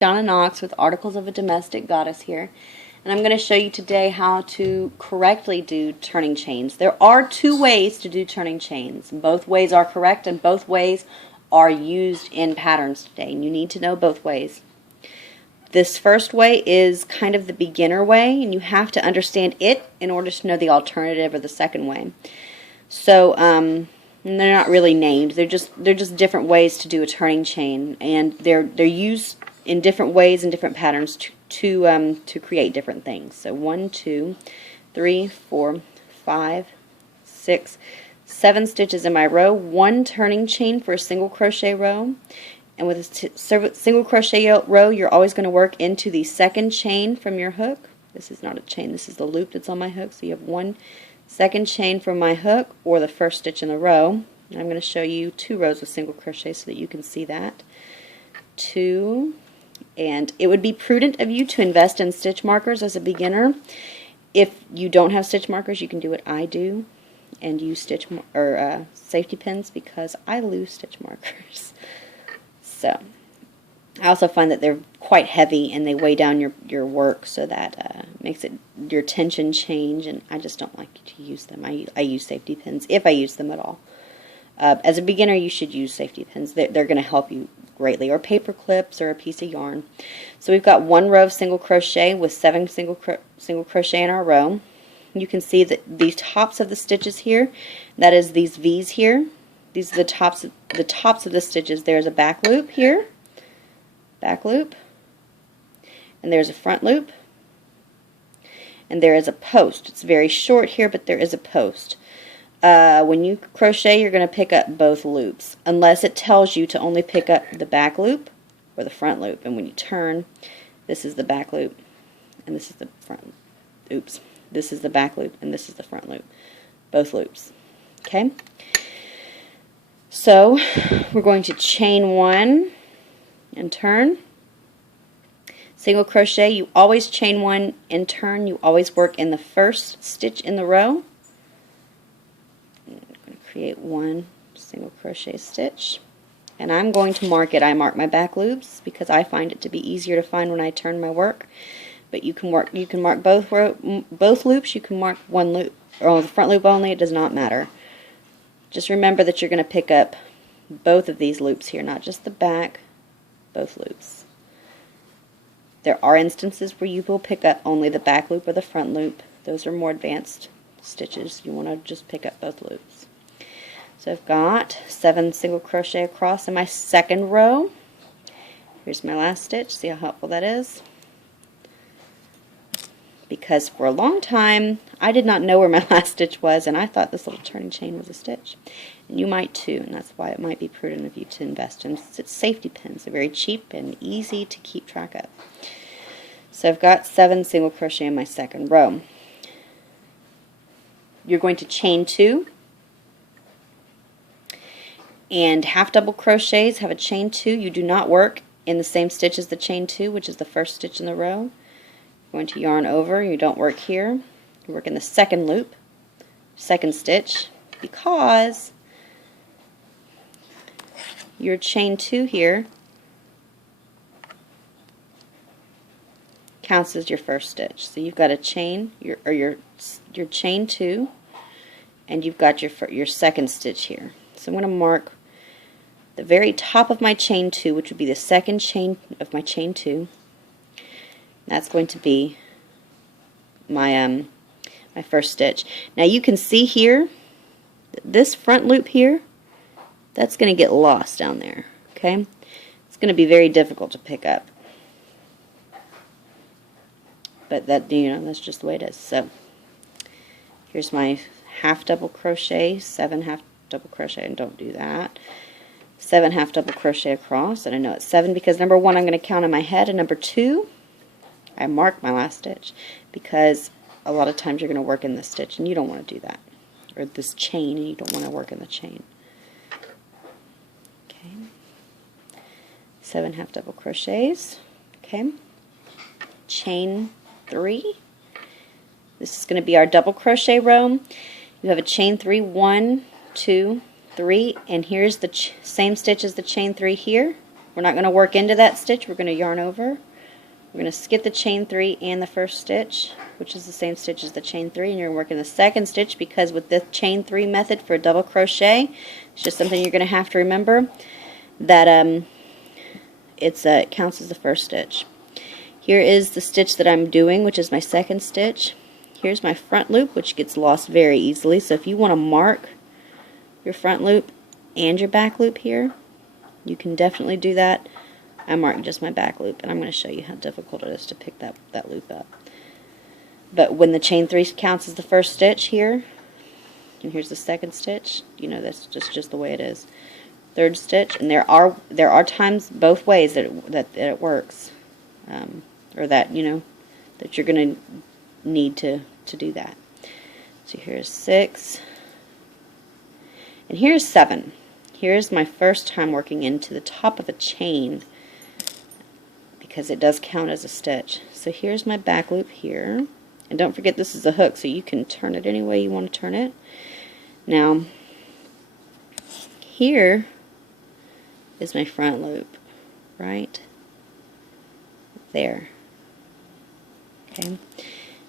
Donna Knox with Articles of a Domestic Goddess here, and I'm going to show you today how to correctly do turning chains. There are two ways to do turning chains. Both ways are correct and both ways are used in patterns today, and you need to know both ways. This first way is kind of the beginner way, and you have to understand it in order to know the alternative or the second way. So they're not really named. They're just different ways to do a turning chain, and they're used in different ways and different patterns to create different things. So 1, 2, 3, 4, 5, 6, 7 stitches in my row, 1 turning chain for a single crochet row, and with a single crochet row you're always going to work into the second chain from your hook. This is not a chain, this is the loop that's on my hook, so you have 1 second chain from my hook or the first stitch in the row. And I'm going to show you 2 rows of single crochet so that you can see that. 2, and it would be prudent of you to invest in stitch markers as a beginner. If you don't have stitch markers, you can do what I do and use safety pins, because I lose stitch markers. So I also find that they're quite heavy and they weigh down your work, so that makes your tension change, and I just don't like to use them. I use safety pins if I use them at all. As a beginner, you should use safety pins. They're going to help you greatly, or paper clips or a piece of yarn. So we've got 1 row of single crochet with 7 single crochet in our row. You can see that the tops of the stitches here, that is these V's here, these are the tops of the stitches. There's a back loop here, back loop, and there's a front loop, and there is a post. It's very short here, but there is a post. When you crochet, you're going to pick up both loops, unless it tells you to only pick up the back loop or the front loop. And when you turn, this is the back loop, and this is the front. Oops, this is the back loop, and this is the front loop. Both loops. Okay. So we're going to chain 1 and turn. Single crochet. You always chain 1 and turn. You always work in the first stitch in the row. Create 1 single crochet stitch, and I'm going to mark it. I mark my back loops because I find it to be easier to find when I turn my work. But you can mark both loops. You can mark one loop or the front loop only. It does not matter. Just remember that you're going to pick up both of these loops here, not just the back, both loops. There are instances where you will pick up only the back loop or the front loop. Those are more advanced stitches. You want to just pick up both loops. So I've got 7 single crochet across in my second row. Here's my last stitch. See how helpful that is? Because for a long time I did not know where my last stitch was, and I thought this little turning chain was a stitch. And you might too, and that's why it might be prudent of you to invest in safety pins. They're very cheap and easy to keep track of. So I've got 7 single crochet in my second row. You're going to chain 2. And half double crochets have a chain 2. You do not work in the same stitch as the chain 2, which is the first stitch in the row. You're going to yarn over. You don't work here. You work in the second loop, second stitch, because your chain 2 here counts as your first stitch. So you've got a chain, your chain 2, and you've got your second stitch here. So I'm going to mark the very top of my chain 2, which would be the second chain of my chain 2. That's going to be my my first stitch. Now you can see here, this front loop here, that's going to get lost down there. Okay, it's going to be very difficult to pick up, but that's just the way it is. So here's my half double crochet, 7 half double crochet, and don't do that. 7 half double crochet across, and I know it's 7 because number 1 I'm going to count in my head, and number 2 I mark my last stitch, because a lot of times you're going to work in this stitch and you don't want to do that, or this chain, and you don't want to work in the chain. Okay, 7 half double crochets. Okay, chain 3. This is going to be our double crochet row. You have a chain 3, 1, 2, 3, and here's the same stitch as the chain 3 here. We're not going to work into that stitch. We're going to yarn over. We're going to skip the chain 3 and the first stitch, which is the same stitch as the chain 3, and you're working the second stitch, because with the chain 3 method for a double crochet, it's just something you're going to have to remember, that it counts as the first stitch. Here is the stitch that I'm doing, which is my second stitch. Here's my front loop, which gets lost very easily, so if you want to mark your front loop and your back loop here, you can definitely do that. I'm marking just my back loop, and I'm going to show you how difficult it is to pick that loop up. But when the chain 3 counts as the first stitch here, and here's the second stitch, you know that's just the way it is. Third stitch, and there are times both ways that it works, or that that you're going to need to do that. So here's 6, and here's 7. Here's my first time working into the top of a chain, because it does count as a stitch. So here's my back loop here, and don't forget this is a hook, so you can turn it any way you want to turn it. Now here is my front loop, right there. Okay,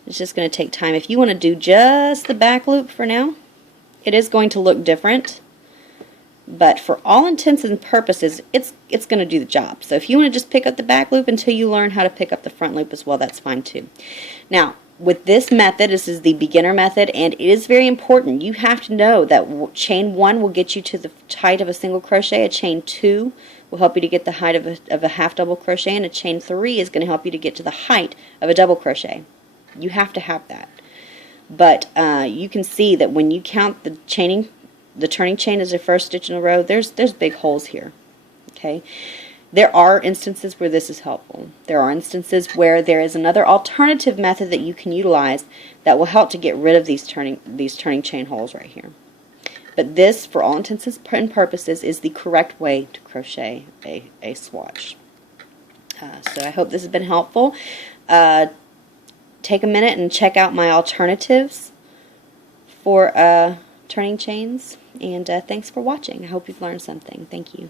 it's just going to take time. If you want to do just the back loop for now, it is going to look different, but for all intents and purposes, it's going to do the job. So if you want to just pick up the back loop until you learn how to pick up the front loop as well, that's fine too. Now, with this method, this is the beginner method, and it is very important. You have to know that chain 1 will get you to the height of a single crochet, a chain 2 will help you to get the height of a half double crochet, and a chain 3 is going to help you to get to the height of a double crochet. You have to have that. But you can see that when you count the turning chain as your first stitch in a row, there's big holes here. Okay, there are instances where this is helpful. There are instances where there is another alternative method that you can utilize that will help to get rid of these turning chain holes right here. But this, for all intents and purposes, is the correct way to crochet a swatch. So I hope this has been helpful. Take a minute and check out my alternatives for turning chains, and thanks for watching. I hope you've learned something. Thank you.